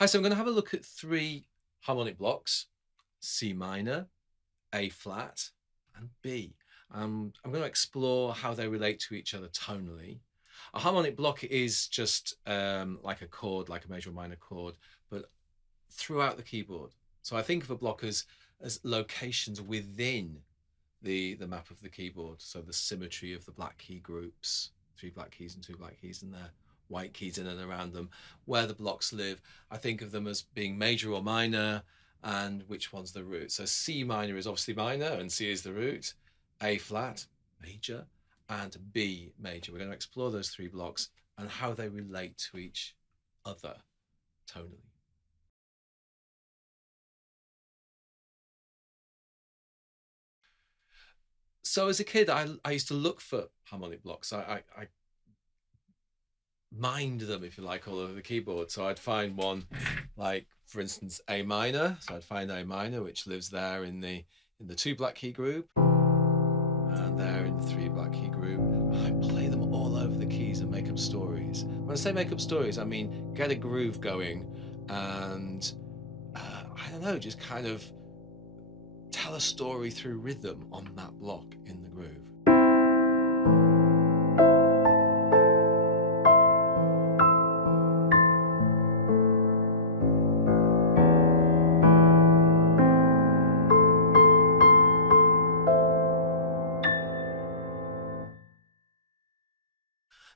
Hi, so I'm going to have a look at three harmonic blocks: C minor, A flat, and B. I'm going to explore how they relate to each other tonally. A harmonic block is just like a chord, like a major or minor chord, but throughout the keyboard. So I think of a block as locations within the map of the keyboard. So the symmetry of the black key groups, three black keys and two black keys, and their white keys in and around them, where the blocks live. I think of them as being major or minor, and which one's the root. So C minor is obviously minor, and C is the root. A flat, major, and B major. We're going to explore those three blocks and how they relate to each other tonally. So as a kid, I used to look for harmonic blocks. I mined them, if you like, all over the keyboard. So I'd find one, like for instance, A minor. So I'd find A minor, which lives there in the two black key group, and there in the three black key group. I play them all over the keys and make up stories. When I say make up stories, I mean get a groove going, and I don't know, just kind of tell a story through rhythm on that block in the groove.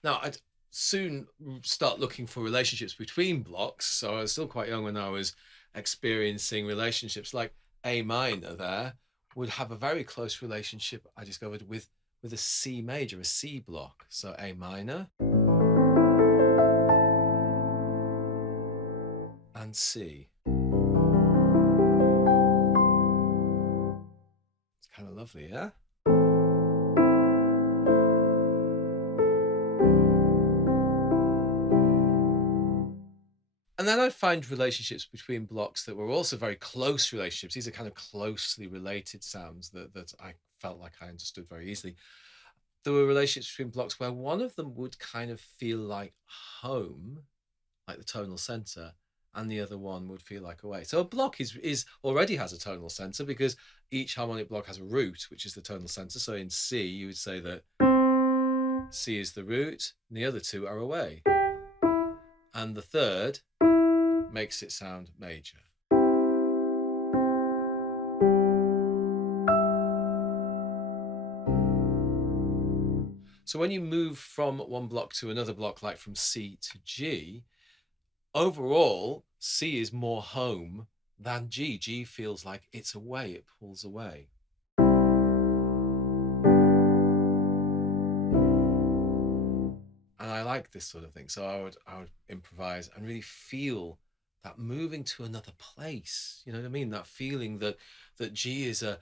Now, I'd soon start looking for relationships between blocks. So I was still quite young when I was experiencing relationships, like A minor there would have a very close relationship, I discovered, with a C major, a C block. So A minor and C. It's kind of lovely, yeah? And then I'd find relationships between blocks that were also very close relationships. These are kind of closely related sounds that I felt like I understood very easily. There were relationships between blocks where one of them would kind of feel like home, like the tonal center, and the other one would feel like away. So a block is already has a tonal center because each harmonic block has a root, which is the tonal center. So in C, you would say that C is the root, and the other two are away. And the third makes it sound major. So when you move from one block to another block, like from C to G, overall, C is more home than G. G feels like it's away, it pulls away. And I like this sort of thing. So I would improvise and really feel that moving to another place. You know what I mean? That feeling that G is a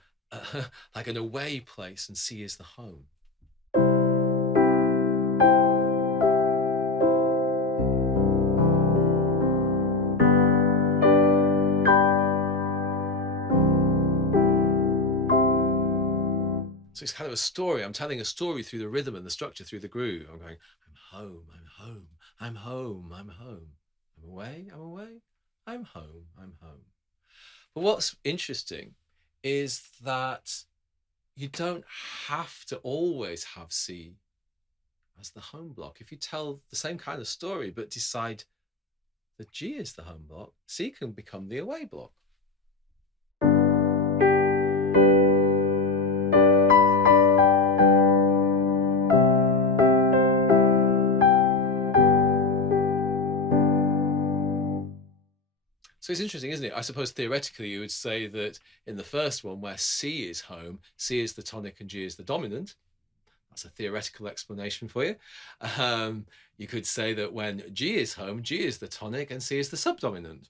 like an away place and C is the home. So it's kind of a story. I'm telling a story through the rhythm and the structure, through the groove. I'm going, I'm home, I'm home, I'm home, I'm home. I'm away, I'm away, I'm home, I'm home. But what's interesting is that you don't have to always have C as the home block. If you tell the same kind of story, but decide that G is the home block, C can become the away block. So it's interesting, isn't it? I suppose theoretically you would say that in the first one, where C is home, C is the tonic and G is the dominant. That's a theoretical explanation for you. You could say that when G is home, G is the tonic and C is the subdominant.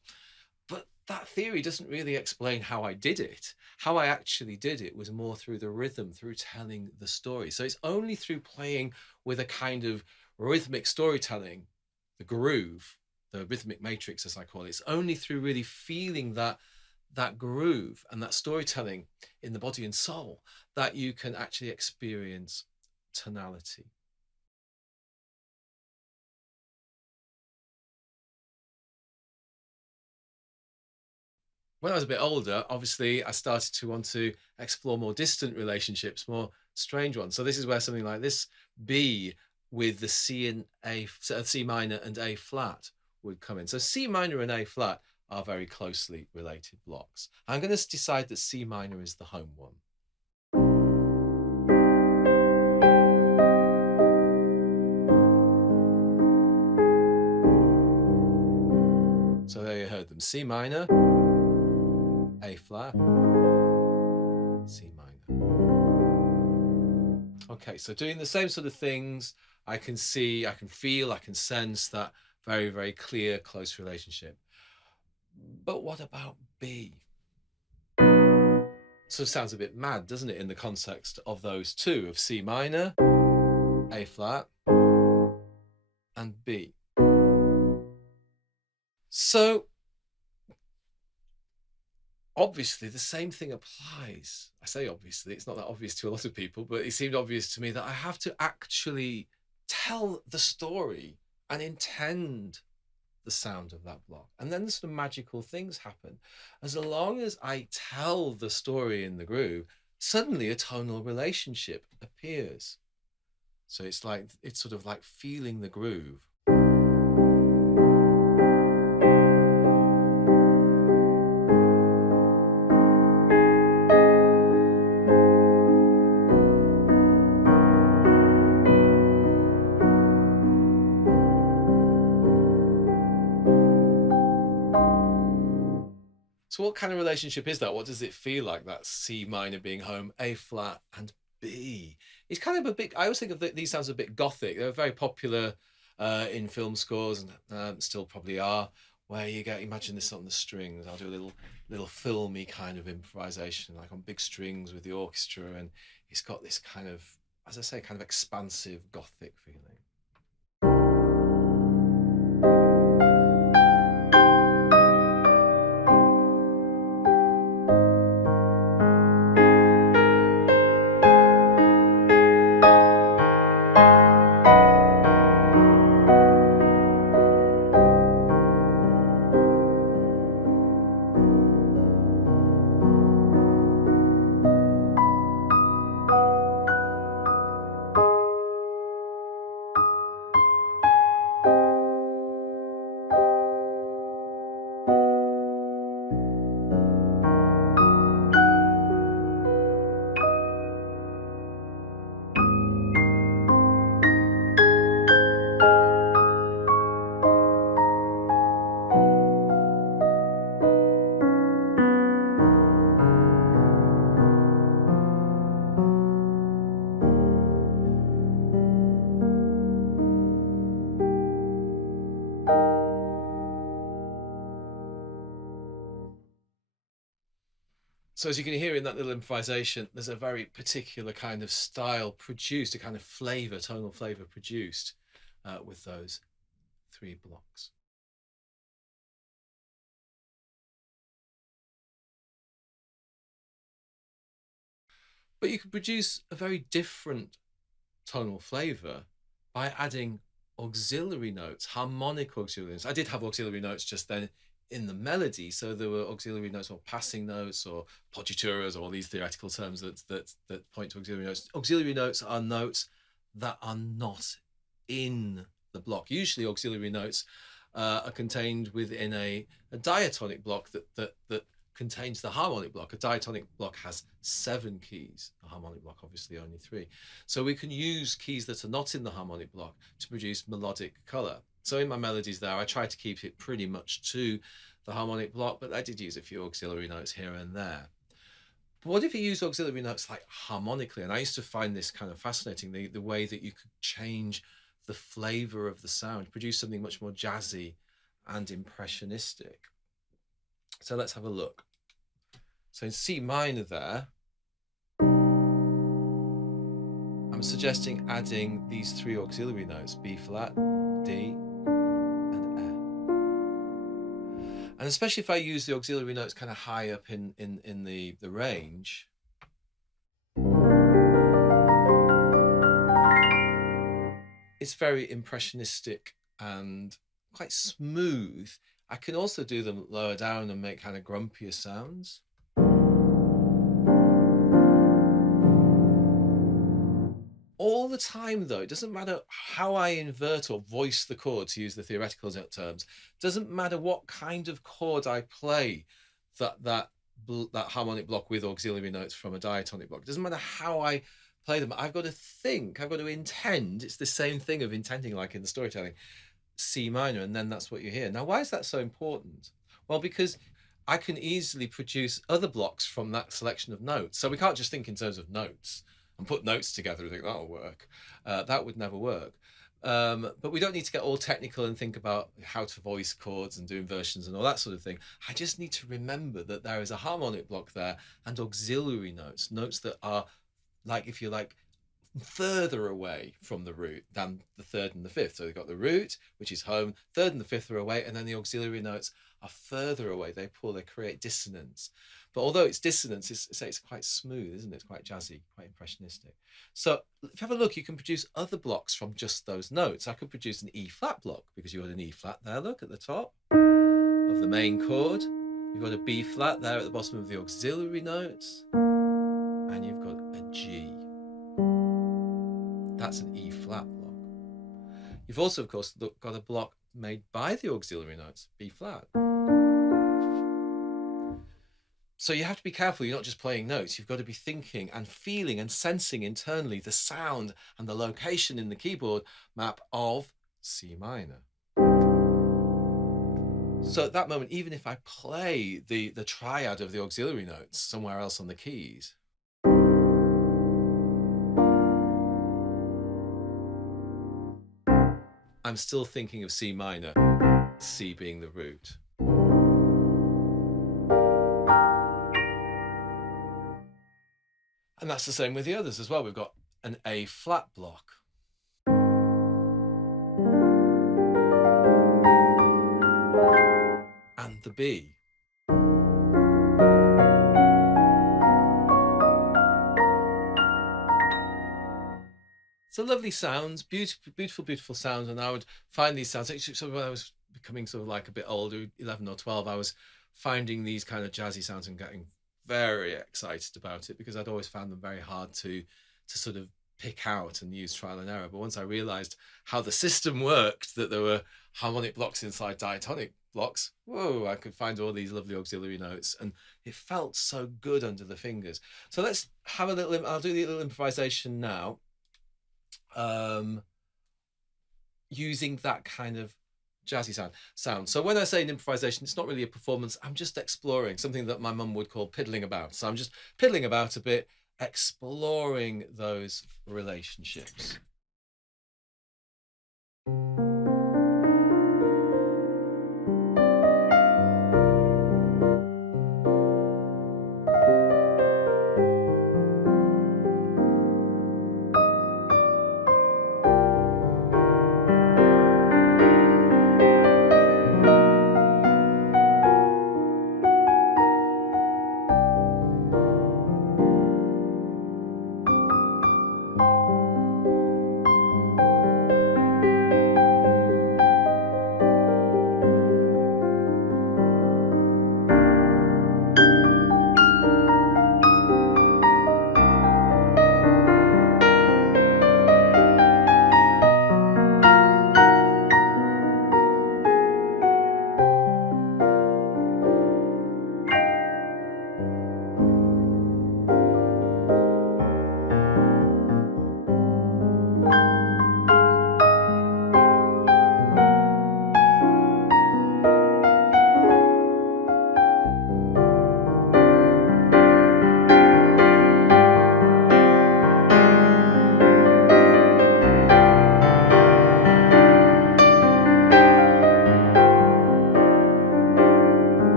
But that theory doesn't really explain how I did it. How I actually did it was more through the rhythm, through telling the story. So it's only through playing with a kind of rhythmic storytelling, the groove, the rhythmic matrix, as I call it. It's only through really feeling that groove and that storytelling in the body and soul that you can actually experience tonality. When I was a bit older, obviously I started to want to explore more distant relationships, more strange ones. So this is where something like this B with the C and A, so C minor and A flat would come in. So C minor and A flat are very closely related blocks. I'm going to decide that C minor is the home one. So there you heard them. C minor, A flat, C minor. Okay, so doing the same sort of things, I can see, I can feel, I can sense that very, very clear, close relationship. But what about B? So it sounds a bit mad, doesn't it, in the context of those two, of C minor, A flat, and B. So obviously the same thing applies. I say obviously, it's not that obvious to a lot of people, but it seemed obvious to me that I have to actually tell the story and intend the sound of that block. And then sort of magical things happen. As long as I tell the story in the groove, suddenly a tonal relationship appears. So it's like, it's sort of like feeling the groove. So what kind of relationship is that? What does it feel like, that C minor being home, A flat and B? It's kind of a bit, I always think of these sounds a bit gothic. They're very popular in film scores, and still probably are, where you get, imagine this on the strings. I'll do a little filmy kind of improvisation, like on big strings with the orchestra, and it's got this kind of, as I say, kind of expansive gothic feeling. So as you can hear in that little improvisation, there's a very particular kind of style produced, a kind of flavor, tonal flavor produced with those three blocks. But you can produce a very different tonal flavor by adding auxiliary notes, harmonic auxiliary notes. I did have auxiliary notes just then in the melody, so there were auxiliary notes or passing notes or poggiaturas, or all these theoretical terms that point to auxiliary notes. Auxiliary notes are notes that are not in the block. Usually auxiliary notes are contained within a diatonic block that contains the harmonic block. A diatonic block has 7 keys, a harmonic block obviously only 3. So we can use keys that are not in the harmonic block to produce melodic color. So in my melodies there, I try to keep it pretty much to the harmonic block, but I did use a few auxiliary notes here and there. But what if you use auxiliary notes like harmonically? And I used to find this kind of fascinating, the way that you could change the flavor of the sound, produce something much more jazzy and impressionistic. So let's have a look. So in C minor there, I'm suggesting adding these 3 auxiliary notes, B flat, D, and F. And especially if I use the auxiliary notes kind of high up in the range, it's very impressionistic and quite smooth. I can also do them lower down and make kind of grumpier sounds. All the time, though, it doesn't matter how I invert or voice the chord, to use the theoretical terms, doesn't matter what kind of chord I play that harmonic block with auxiliary notes from a diatonic block. It doesn't matter how I play them. I've got to think, I've got to intend. It's the same thing of intending, like in the storytelling, C minor, and then that's what you hear. Now, why is that so important? Well, because I can easily produce other blocks from that selection of notes. So we can't just think in terms of notes and put notes together and think that'll work. That would never work. But we don't need to get all technical and think about how to voice chords and do inversions and all that sort of thing. I just need to remember that there is a harmonic block there and auxiliary notes, notes that are, like, if you like, further away from the root than the third and the fifth. So they've got the root, which is home, third and the fifth are away, and then the auxiliary notes are further away. They pull, they create dissonance. But although it's dissonance, it's quite smooth, isn't it? It's quite jazzy, quite impressionistic. So if you have a look, you can produce other blocks from just those notes. I could produce an E flat block because you've got an E flat there, look, at the top of the main chord. You've got a B flat there at the bottom of the auxiliary notes. And you've got a G. That's an E flat block. You've also, of course, got a block made by the auxiliary notes, B flat. So you have to be careful. You're not just playing notes. You've got to be thinking and feeling and sensing internally the sound and the location in the keyboard map of C minor. So at that moment, even if I play the triad of the auxiliary notes somewhere else on the keys, I'm still thinking of C minor, C being the root. And that's the same with the others as well. We've got an A flat block. And the B. So lovely sounds, beautiful, beautiful, beautiful sounds. And I would find these sounds. Actually, so when I was becoming sort of like a bit older, 11 or 12, I was finding these kind of jazzy sounds and getting very excited about it because I'd always found them very hard to sort of pick out and use trial and error. But once I realized how the system worked, that there were harmonic blocks inside diatonic blocks, whoa, I could find all these lovely auxiliary notes and it felt so good under the fingers. So let's have a little, I'll do the little improvisation now. Using that kind of jazzy sound. So when I say an improvisation, it's not really a performance. I'm just exploring something that my mum would call piddling about. So I'm just piddling about a bit, exploring those relationships.